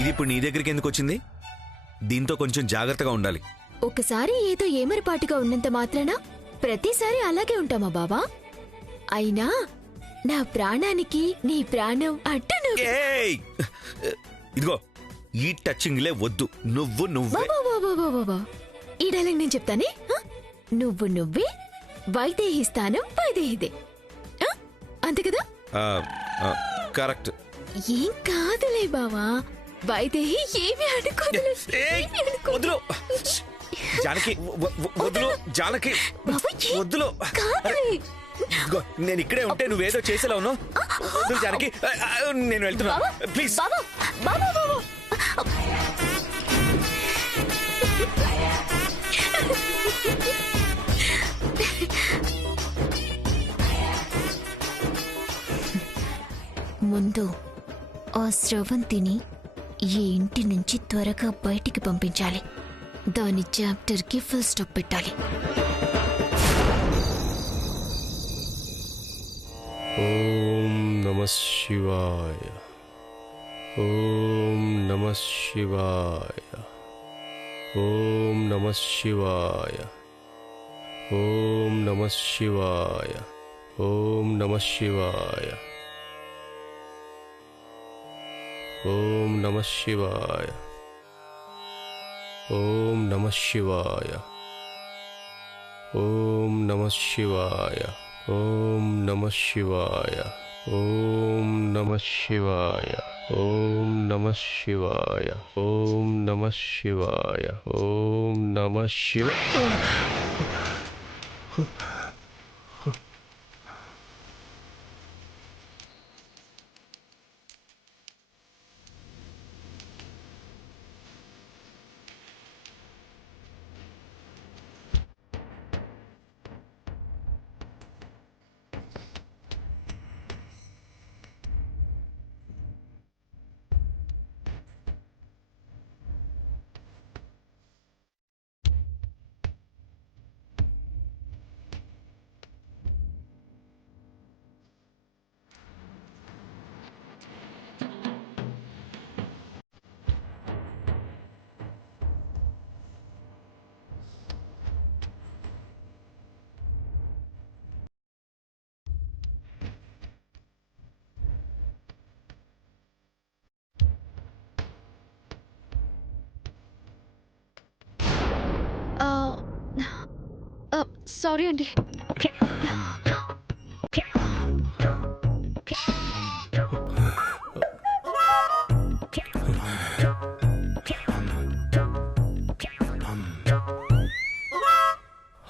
ఇది ఇప్పుడు నీ దగ్గరికి ఎందుకు వచ్చింది? దీంతో కొంచెం జాగ్రత్తగా ఉండాలి. ఒకసారి ఏదో ఏమరపాటుగా ఉన్నంత మాత్రాన ప్రతిసారి అలాగే ఉంటామా బావా? అయినా నా ప్రాణానికి నీ ప్రాణం అడ్డు. ఇదిగో ఈ టచింగ్లే వద్దు. నువ్వే ఈ డైలాగ్ నేను చెప్తానే. నువ్వే వైదేహిస్తాను వైదేహిదే, అంతే కదా? కరెక్ట్. ఏం కాదులే బావా, వైదేహి ఏమి అనుకోదులే. వద్దులో జానకి, వద్దులో జానకి, వద్దులో. నేను ఇక్కడే ఉంటే నువ్వేదో చేసేలా ఉన్నావు. వద్దు జానకి, నేను వెళ్తున్నా ప్లీజ్. ముందు ఆ స్రవంతిని ఈ ఇంటి నుంచి త్వరగా బయటికి పంపించాలి. దాని చాప్టర్కి ఫుల్ స్టాప్ పెట్టాలి. ఓం నమః శివాయ. ఓం నమః శివాయ. ఓం నమః శివాయ. ఓం నమః శివాయ. ఓం నమః శివాయ. ఓం నమః శివాయ. ఓం నమః శివాయ. ఓం నమః శివాయ. ఓం నమః శివాయ. ఓం నమః శివాయ. ఓం నమః శివాయ. ఓం నమః శివాయ. ఓం నమః శివాయ. సారీ అండి.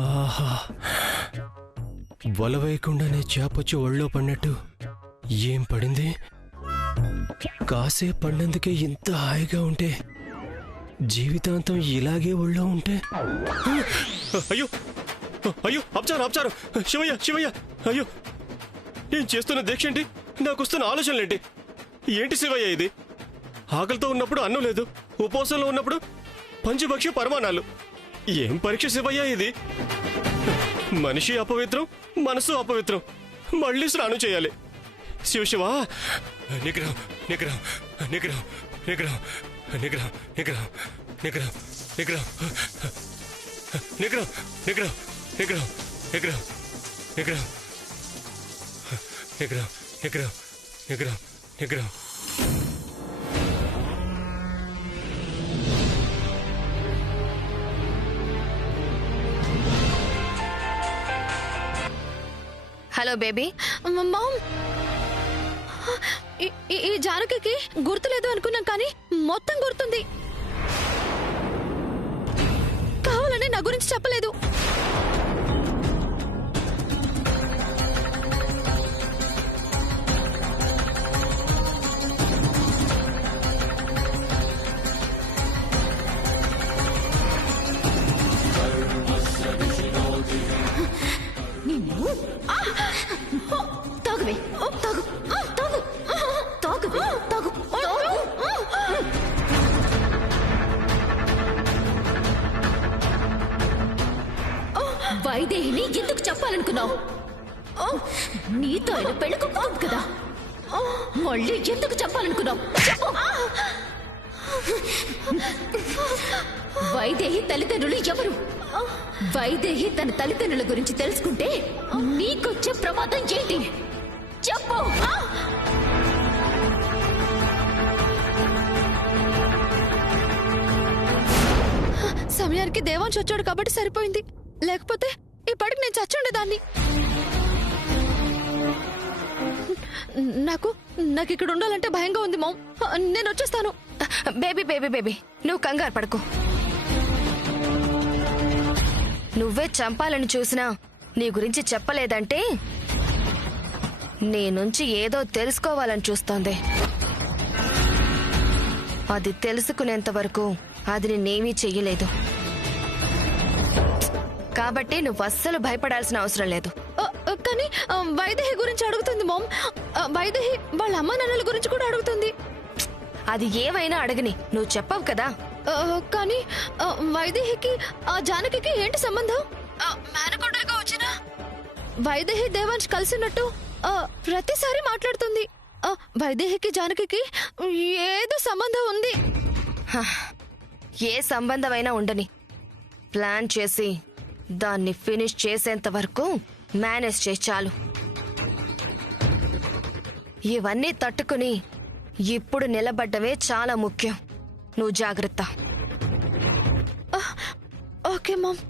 ఆహా, వల వేయకుండానే చేపొచ్చి ఒళ్ళో పడినట్టు ఏం పడింది? కాసేపు పడినందుకే ఇంత హాయిగా ఉంటే జీవితాంతం ఇలాగే ఒళ్ళో ఉంటే. అయ్యో అయ్యో, అబ్చారు శివయ్య శివయ్య. అయ్యో, నేను చేస్తున్న దీక్ష ఏంటి? నాకు వస్తున్న ఆలోచనలేంటి? ఏంటి శివయ్య ఇది? ఆకలితో ఉన్నప్పుడు అన్నం లేదు, ఉపవాసంలో ఉన్నప్పుడు పంచభక్ష పరమాణాలు. ఏం పరీక్ష శివయ్య ఇది? మనిషి అపవిత్రం, మనసు అపవిత్రం, మళ్ళీ స్నానం చేయాలి. శివశివా, నిగ్రహం నిగ్రహం నిగ్రహం నిగ్రహం నిగ్రహం నిగ్రహం నిగ్రహం నిగ్రహం నిగ్రహం నిగ్రహం నిగ్రహం నిగ్రహం నిగ్రహం నిగ్రహం నిగ్రహం నిగ్రహం నిగ్రహం. Hello baby. మామ్, ఈ జానకి గుర్తులేదు అనుకున్నాం, కానీ మొత్తం గుర్తుంది. కావాలని నా గురించి చెప్పలేదు. తాగువే, తాగు తాగు తాగు తాగు. వైదేహిని ఎందుకు చెప్పాలనుకున్నావు? నీతో ఆయన పెళ్ళికొప్పుకుంది కదా, మళ్ళీ ఎందుకు చెప్పాలనుకున్నావు? చెప్పు. వైదేహి తల్లిదండ్రులు ఎవరు? వైదేహి తన తల్లిదండ్రుల గురించి తెలుసుకుంటే నీకొచ్చే ప్రమాదం ఏంటి చెప్పు. సమయానికి దేవాంశ్ వచ్చాడు కాబట్టి సరిపోయింది, లేకపోతే ఇప్పటికి నేను చచ్చుండేదాన్ని. నాకు నాకు ఇక్కడ ఉండాలంటే భయంగా ఉంది మామ్. నేను వచ్చేస్తాను. బేబీ బేబీ బేబీ నువ్వు కంగారు పడకు. నువ్వే చంపాలని చూసినా నీ గురించి చెప్పలేదంటే నీ నుంచి ఏదో తెలుసుకోవాలని చూస్తోంది. అది తెలుసుకునేంత వరకు అది నేనేమీ చెయ్యలేదు. కాబట్టి నువ్వు అస్సలు భయపడాల్సిన అవసరం లేదు. కానీ వైదేహి గురించి అడుగుతుంది మామ్. వైదేహి వాళ్ళ అమ్మా నాన్నల గురించి కూడా అడుగుతుంది. అది ఏమైనా అడగని, నువ్వు చెప్పవు కదా. కానీ వైదేహికి ఆ జానకి ఏంటి సంబంధం? మేనకోడలుగా వచ్చిన వైదేహి దేవాంశ్ కలిసినట్టు ప్రతిసారి మాట్లాడుతుంది. వైదేహికి జానకి ఏదో సంబంధం ఉంది. ఏ సంబంధమైనా ఉండని, ప్లాన్ చేసి దాన్ని ఫినిష్ చేసేంత వరకు మేనేజ్ చేసి చాలు. ఇవన్నీ తట్టుకుని ఇప్పుడు నిలబడ్డమే చాలా ముఖ్యం. నువ్వు జాగ్రత్త. Okay ma'am.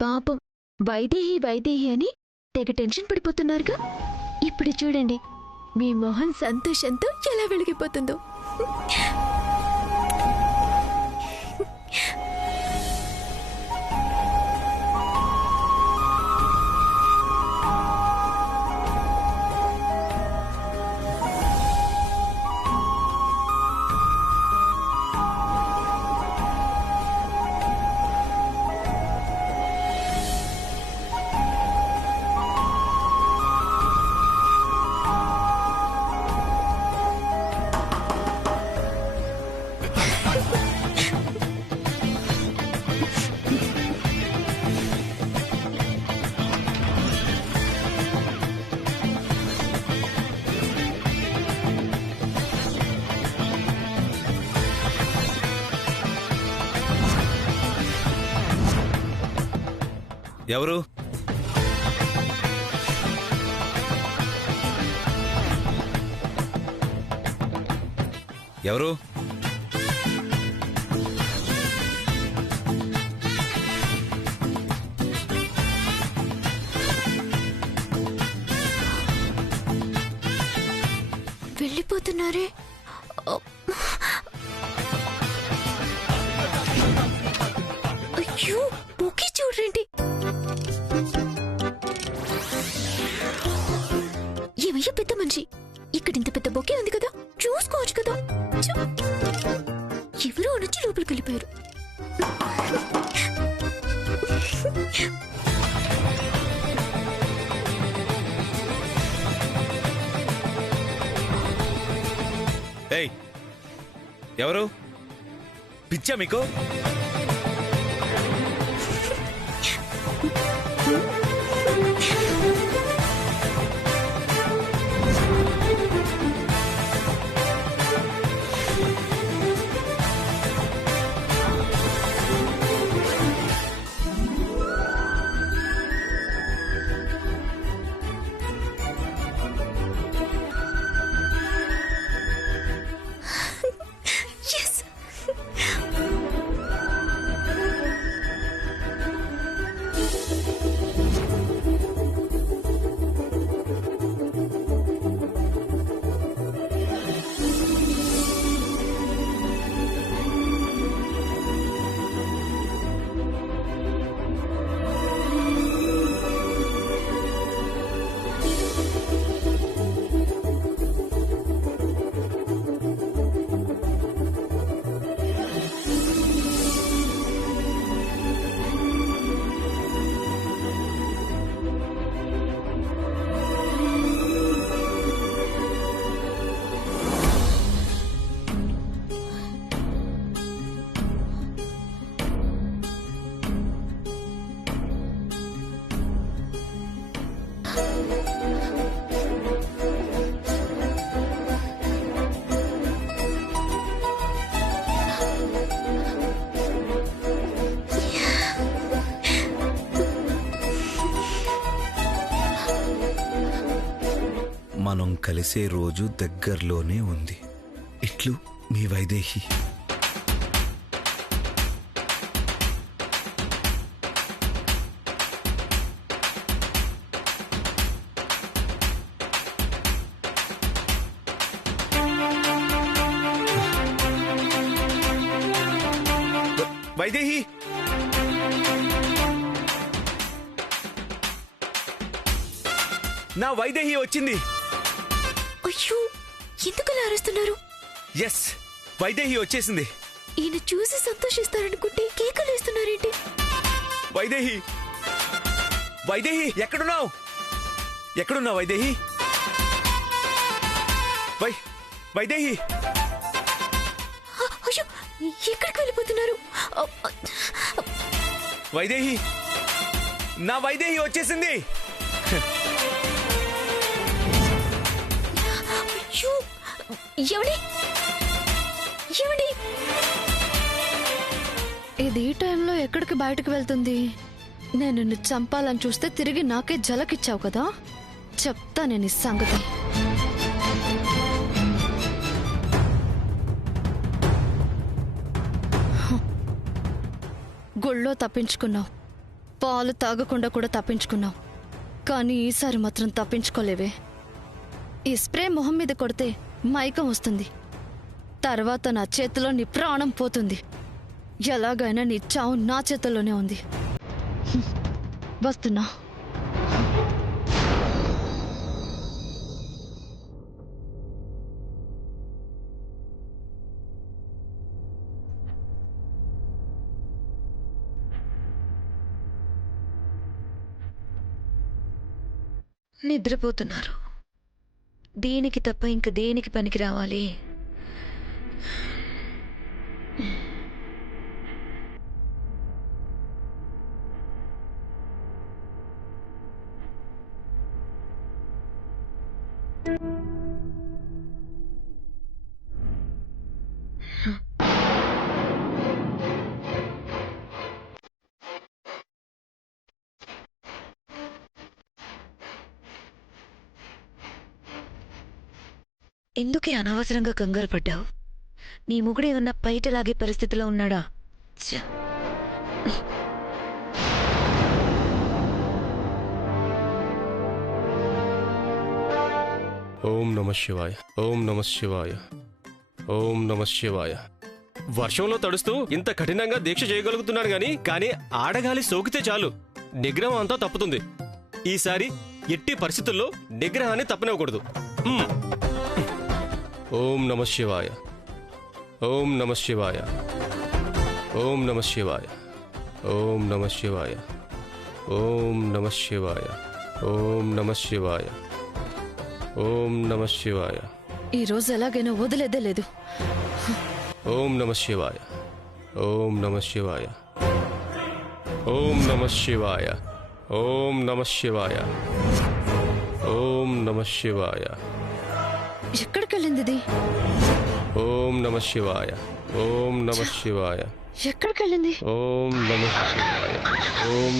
పాపం వైదేహి వైదేహి అని తెగ టెన్షన్ పడిపోతున్నారుగా. ఇప్పుడు చూడండి మీ మొహం సంతోషంతో ఎలా వెలిగిపోతుందో. ఎవరు? ఎవరు? వెళ్ళిపోతున్నారే. అయ్యో బొకే చూడండి. ఏమయ్యా పెద్ద మనిషి, ఇక్కడ ఇంత పెద్ద బొకే ఉంది కదా, చూసుకోవచ్చు కదా. ఎవరో నుంచి లోపలికి వెళ్ళిపోయారు. ఏయ్, ఎవరు? పిచ్చా మీకు? Yes. మనం కలిసే రోజు దగ్గరలోనే ఉంది. ఇట్లు మీ వైదేహి. వైదేహి, నా వైదేహి వచ్చింది. అయ్యో, ఎందుకలా అరుస్తున్నారు? ఎస్, వైదేహి వచ్చేసింది. ఈయన చూసి సంతోషిస్తారనుకుంటే కేకలు వేస్తున్నారేంటి? వైదేహి, వైదేహి ఎక్కడున్నావు? ఎక్కడున్నావు వైదేహి? వైదేహి, అయ్యో, ఎక్కడికి వెళ్ళిపోతున్నారు? వైదేహి, నా వైదేహి వచ్చేసింది. అయ్యో, ఏమండి? ఏమండి? ఇది ఈ టైంలో ఎక్కడికి బయటకు వెళ్తుంది? నేను నిన్ను చంపాలని చూస్తే తిరిగి నాకే జలకిచ్చావు కదా, చెప్తా నేను ఈ సంగతి. గుళ్ళో తప్పించుకున్నావు, పాలు తాగకుండా కూడా తప్పించుకున్నావు, కానీ ఈసారి మాత్రం తప్పించుకోలేవే. ఈ స్ప్రే మొహం మీద కొడితే మైకం వస్తుంది, తర్వాత నా చేతిలో నీ ప్రాణం పోతుంది. ఎలాగైనా నీ చావు నా చేతుల్లోనే ఉంది. వస్తున్నా. నిద్రపోతున్నారు. దేనికి తప్ప ఇంక దేనికి పనికి రావాలి? ఎందుకే అనవసరంగా కంగారు పడ్డావు? నీ మొగుడు ఏమన్నా బయటలాగే పరిస్థితిలో ఉన్నాడా? ఛ! ఓం నమ శివాయ, ఓం నమ శివాయ, ఓం నమ శివాయ. వర్షంలో తడుస్తూ ఇంత కఠినంగా దీక్ష చేయగలుగుతున్నాను కానీ ఆడగాలి సోకితే చాలు నిగ్రహం అంతా తప్పుతుంది. ఈసారి ఎట్టి పరిస్థితుల్లో నిగ్రహాన్ని తప్పనివ్వకూడదు. ఓం నమ శివాయ, ఓం నమ శివాయ, ఓం నమ శివాయ, ఓం నమ శివాయ, ఓం నమ శివాయ, ఓం నమ శివాయ, ఓం నమ శివాయ. ఈ రోజు ఎలాగైనా వదిలేదే లేదు. ఓం నమ శివాయ, ఓం నమ శివాయ, ఓం నమ శివాయ, ఓం నమ శివాయ, ఓం నమ శివాయ. ఎక్కడికి వెళ్ళింది ఇది? ఓం నమ శివాయ, ఓం నమ శివాయ, ఎక్కడికి వెళ్ళింది? ఓం నమ శివాయ, ఓం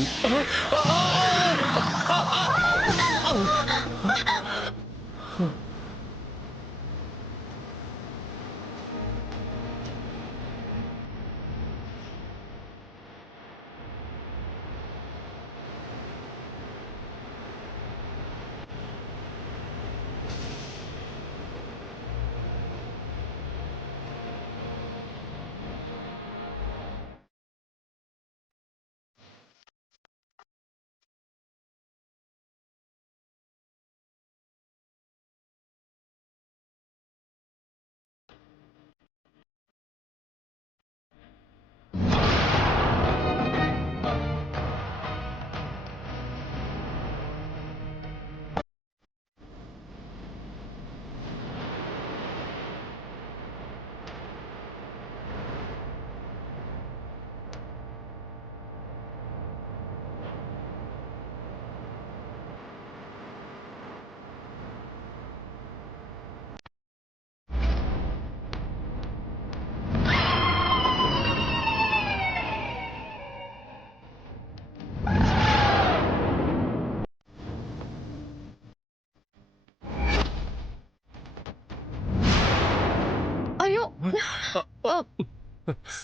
అయ్యో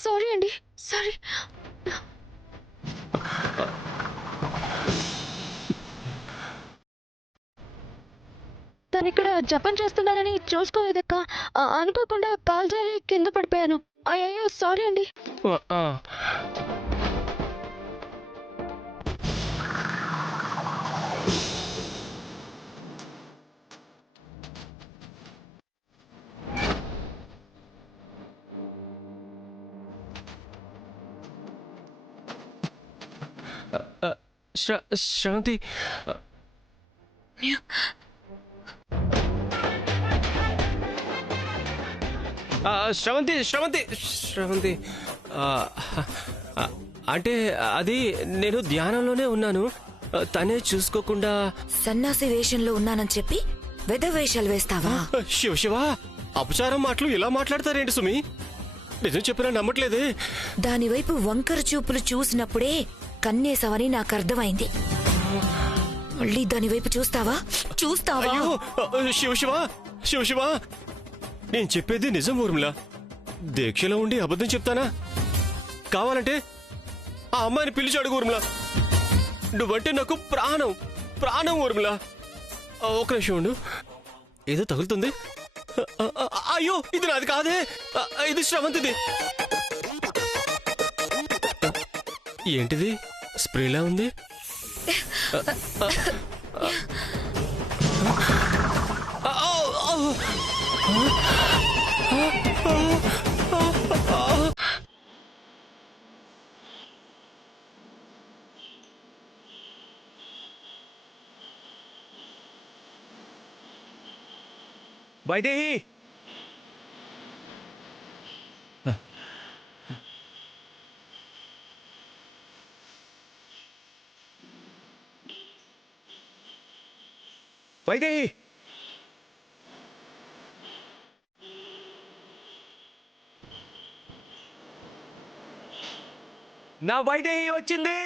సారీ అండి, సారీ. తను ఇక్కడ జపం చేస్తున్నారని చూసుకోలేదక్క. అనుకోకుండా కాల్ జారి కింద పడిపోయాను. అయ్యో సారీ అండి. శ్రవంతి, శ్రవంతి శ్రవంతి శ్రవంతి, అంటే అది నేను ధ్యానంలోనే ఉన్నాను. తనే చూసుకోకుండా. సన్నాసి వేషంలో ఉన్నానని చెప్పి వేషాలు వేస్తావా? శివ శివ, అపచారం మాటలు ఇలా మాట్లాడతారేంటి సుమి? నిజం చెప్పినా నమ్మట్లేదే. దానివైపు వంకర చూపులు చూసినప్పుడే కన్నేసావని నాకు అర్థమైంది. మళ్ళీ దానివైపు చూస్తావా? అయ్యో శివ శివ, శివ శివ, నేను చెప్పేది నిజం ఊర్మిళ. దీక్షలో ఉండి అబద్ధం చెప్తానా? కావాలంటే ఆ అమ్మాయిని పిలిచి అడుగు ఊర్మిళ. నువ్వంటే నాకు ప్రాణం, ప్రాణం ఊర్మిళ. ఒక నిమిషం ఉండు, ఏదో తగులుతుంది. అయ్యో ఇది నాది కాదే, ఇది శ్రవంతిది. ఏంటిది స్ప్రేలా ఉంది? వైదేహి, వైదేహి, నా వైదేహి వచ్చింది.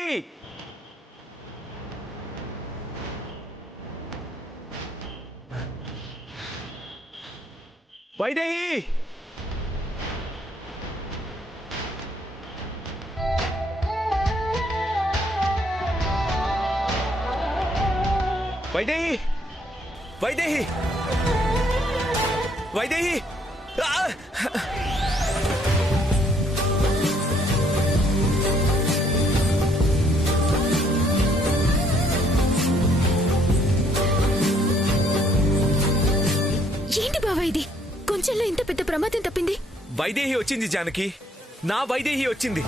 వైదేహి, వైదేహి, వైదేహి, వైదేహి. ఏంటి బావా ఇది? కొంచెంలో ఇంత పెద్ద ప్రమాదం తప్పింది. వైదేహి వచ్చింది జానకి, నా వైదేహి వచ్చింది.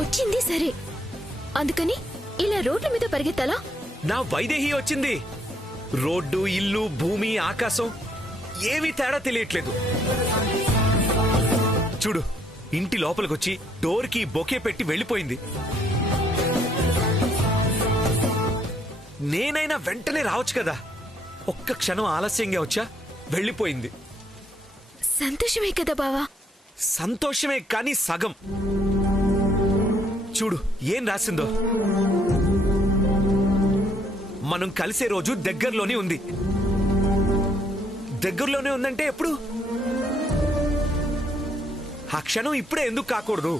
వచ్చింది సరే, అందుకని ఇలా రోడ్ల మీద పరిగెత్తాలా? నా వైదేహి వచ్చింది. రోడ్డు, ఇల్లు, భూమి, ఆకాశం ఏమీ తేడా తెలియట్లేదు. చూడు, ఇంటి లోపలికొచ్చి డోర్కి బొకే పెట్టి వెళ్ళిపోయింది. నేనైనా వెంటనే రావచ్చు కదా, ఒక్క క్షణం ఆలస్యంగా వచ్చా, వెళ్ళిపోయింది. సంతోషమే కదా బావా? సంతోషమే కానీ సగం. చూడు ఏం రాసిందో. మనం కలిసే రోజు దగ్గరలోనే ఉంది. దగ్గరలోనే ఉందంటే ఎప్పుడు? ఆ క్షణం ఇప్పుడే ఎందుకు కాకూడదు?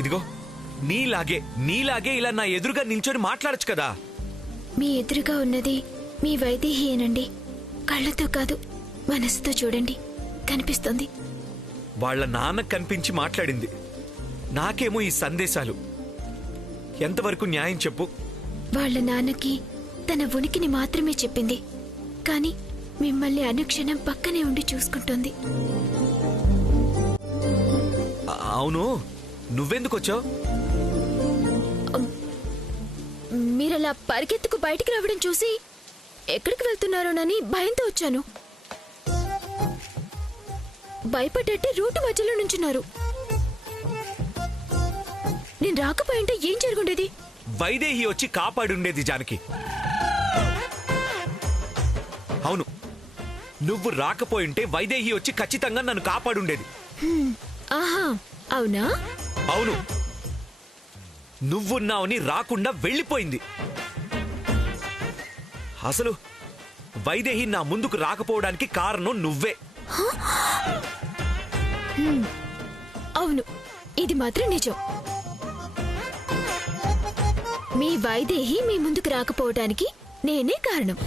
ఇదిగో నీలాగే ఇలా నా ఎదురుగా నిల్చొని మాట్లాడచ్చు కదా. మీ ఎదురుగా ఉన్నది మీ వైదేహియేనండి. కళ్ళతో కాదు, మనసుతో చూడండి, కనిపిస్తుంది. వాళ్ళ నాన్న కనిపించి మాట్లాడింది, నాకేమో ఈ సందేశాలు. ఎంతవరకు న్యాయం చెప్పు? వాళ్ళ నాన్నకి తన ఉనికిని మాత్రమే చెప్పింది, కానీ మిమ్మల్ని అనుక్షణం పక్కనే ఉండి చూసుకుంటుంది. అవును, నువ్వెందుకు వచ్చావు? మీరలా పరిగెత్తుకు బయటికి రావడం చూసి ఎక్కడికి వెళ్తున్నారోనని భయంతో వచ్చాను. భయపడ్డట్టే రూటు మధ్యలో నుంచున్నారు. నేను రాకపోయింటే ఏం జరుగుండేది? వైదేహి వచ్చి కాపాడుండేది జానకి. అవును, నువ్వు రాకపోయింటే వైదేహి వచ్చి ఖచ్చితంగా నన్ను కాపాడుండేది. ఆహా, అవునా? అవును, నువ్వున్నావని రాకుండా వెళ్ళిపోయింది. వైదేహి నా ముందుకు రాకపోవడానికి కారణం నువ్వే. అవును, ఇది మాత్రం నిజం. మీ వైదేహి మీ ముందుకు రాకపోవడానికి నేనే కారణం.